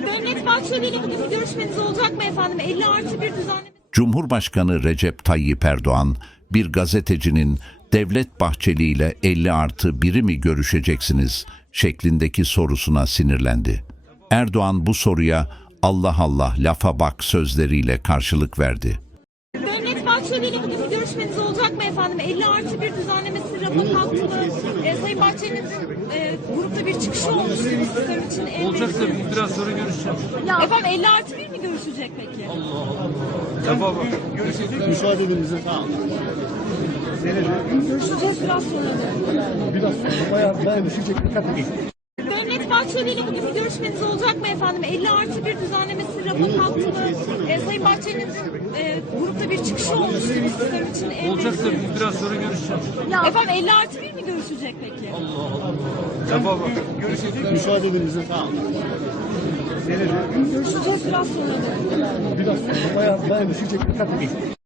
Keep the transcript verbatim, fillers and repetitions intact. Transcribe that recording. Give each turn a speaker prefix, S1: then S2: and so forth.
S1: Devlet Bahçeli ile bugün bir görüşmeniz olacak mı efendim? elli artı bir düzenleme...
S2: Cumhurbaşkanı Recep Tayyip Erdoğan, bir gazetecinin Devlet Bahçeli ile elli artı biri mi görüşeceksiniz şeklindeki sorusuna sinirlendi. Erdoğan bu soruya Allah Allah lafa bak sözleriyle karşılık verdi.
S1: Devlet Bahçeli ile bugün bir görüşmeniz olacak mı efendim? elli artı bir düzenlemesi rafa kalktı mı? E, Sayın Bahçeli'nin e, grupta bir çıkışı olmuştu sistem için. En
S3: Olacak
S1: büyük-
S3: tabii, biraz sonra görüşeceğim.
S1: Ya. Efendim elli artı bir mi görüşecek peki?
S3: Lafa bak.
S4: Müsaade edin bize.
S1: Görüşeceğiz biraz sonra da.
S4: Biraz bayağı bayağı düşecek, dikkat edin.
S1: Devlet Bahçeli ile bugün bir görüşmeniz olacak mı efendim? elli artı bir düzenlemesi rafa kalktı mı? E, Sayın Bahçeli'nin e, grupta bir çıkışı olmuştu sistem için. En
S3: Olacak
S1: büyük-
S3: tabii, biraz sonra görüşeceğim.
S1: Ya. Efendim elli artı bir mi görüşecek peki?
S3: Lafa bak.
S4: Müsaade edin bize.
S1: Görüşeceğiz biraz sonra da.
S4: Biraz bayağı bayağı düşecek, dikkat edin.